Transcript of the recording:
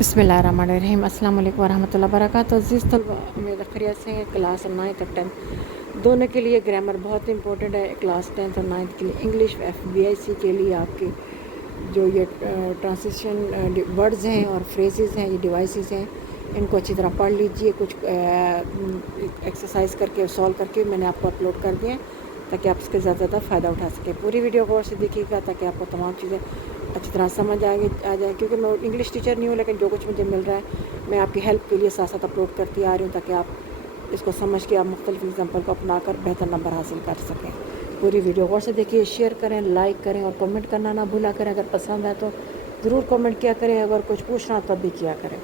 बिस्मिल्लाहिर्रहमानिर्रहीम अस्सलाम वालेकुम वरहमतुल्लाहि वबरकातुहू। अज़ीज़ तलबा, उम्मीद खैरियत से हैं। क्लास 9th और 10th दोनों के लिए ग्रामर बहुत इंपॉर्टेंट है। क्लास 10th और 9th के लिए इंग्लिश FBIC के लिए आपके जो ये ट्रांसलेशन वर्ड्स हैं और फ्रेजेस हैं, ये डिवाइसेस हैं, इनको अच्छी तरह पढ़ लीजिए। कुछ एक्सरसाइज करके सॉल्व करके मैंने आपको अपलोड कर दिए हैं ताकि आप इसके ज़्यादा से ज़्यादा फ़ायदा उठा सकें। पूरी वीडियो गौर से देखिएगा ताकि आपको तमाम चीज़ें अच्छी तरह समझ आ जाए। क्योंकि मैं इंग्लिश टीचर नहीं हूँ, लेकिन जो कुछ मुझे मिल रहा है मैं आपकी हेल्प के लिए साथ साथ अपलोड करती आ रही हूँ ताकि आप इसको समझ के आप मुख्तलिफ एग्जाम्पल को अपना कर बेहतर नंबर हासिल कर सकें। पूरी वीडियो गौर से देखिए, शेयर करें, लाइक करें और कमेंट करना ना भूला करें। अगर पसंद है तो ज़रूर कमेंट किया करें, अगर कुछ पूछना तब भी किया करें।